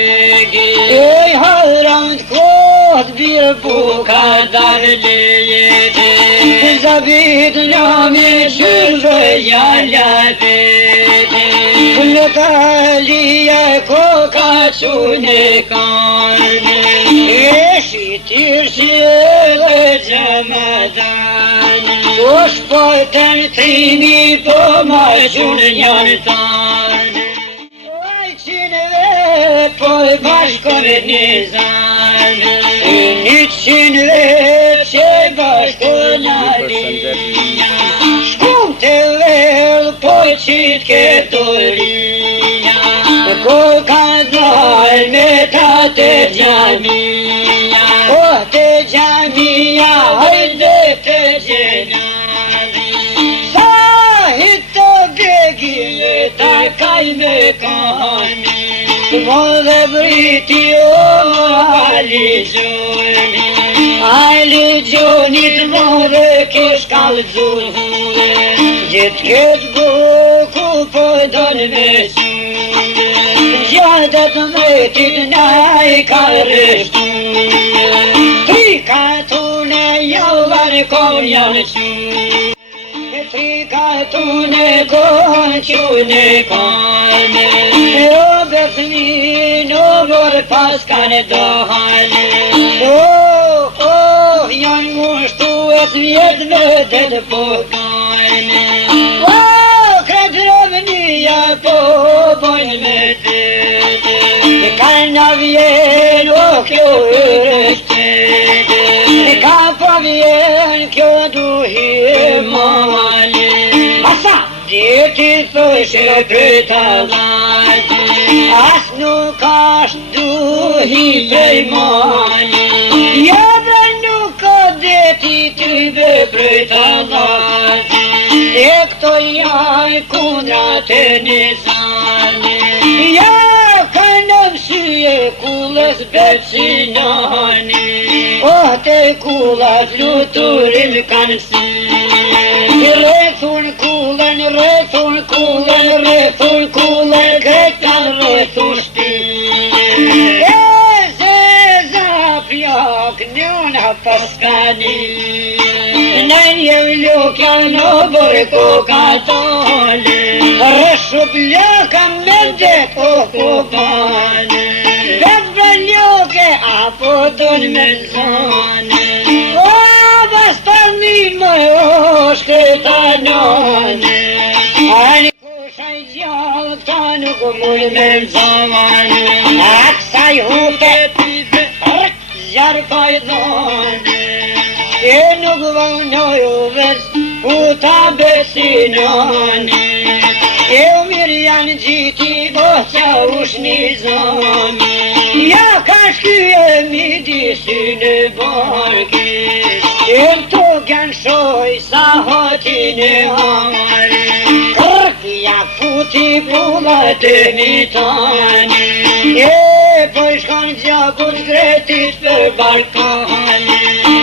begi Ej haram t'kot bir buka dar lejete Zabit nami shurë jalla bete Natalia koka qune kane Eshi tirshi edhe gjemadane Osh po të në trimi po ma qunë njën tane Oj qine vet po e bashkone një zane Një qine vet që bashkona linja Shkum të vel po qitë këto linja Koka dal me ta të gjamia O të gjamia hajde të gjenari Sa hitë begi me ta kaj me kani Mo dhe briti o Ali Gjonit mo dhe kish kalzune Gjithë këtë buku po donë me sune Gjadat me t'i naj ka rështu Tri katune jallar kon janë qu Tri katune kon qune kane O besmin o vor pas kane dohane Janë mushtu e t'vjet me të pokane Këtë rëvnia po bojnë me tete Kanë vjen o kjo ërështete Ka pa vjen kjo duhi e mali Asa djeti thoshe për talate As nuk ashtë duhi prej mali Ti be prej talate E këto janë kundra të nizane Ja kanë mësye kullës becinani O të kullat fluturin kanë si Rethun kullën, kretan rethun shpi Njën paskani Në një lukja në bërë koka tale Rëshu plaka me det o kopane Bebra ljuke apo ton me zane O bastanin më o shkretanone Ani kushaj gjallë ta nuk muj me zamane Aksaj huke Jarë pajdone E nuk vënoj u vers Ku ta besinone E u mirë janë gjiti Boqa ush një zone Ja ka shkye midisin e barkis E të kanë shoj Sa hotin e hare Kërkja futi pullat e mitane E po shkon gjabut gretit për balkone